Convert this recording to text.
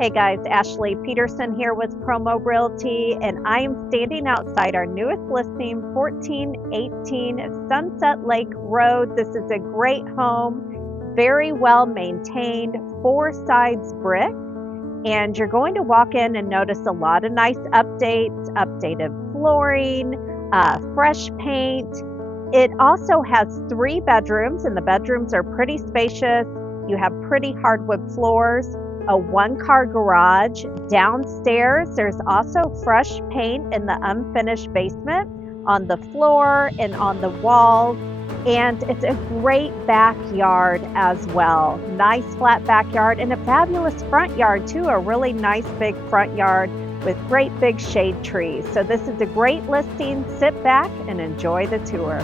Hey guys, Ashley Pederson here with Promo Realty, and I am standing outside our newest listing, 1418 Sunset Lake Road. This is a great home, very well maintained, 4 sides brick, and you're going to walk in and notice a lot of nice updates, updated flooring, fresh paint. It also has 3 bedrooms, and the bedrooms are pretty spacious. You have pretty hardwood floors, a 1-car garage. Downstairs, there's also fresh paint in the unfinished basement on the floor and on the walls. And it's a great backyard as well. Nice flat backyard and a fabulous front yard too. A really nice big front yard with great big shade trees. So this is a great listing. Sit back and enjoy the tour.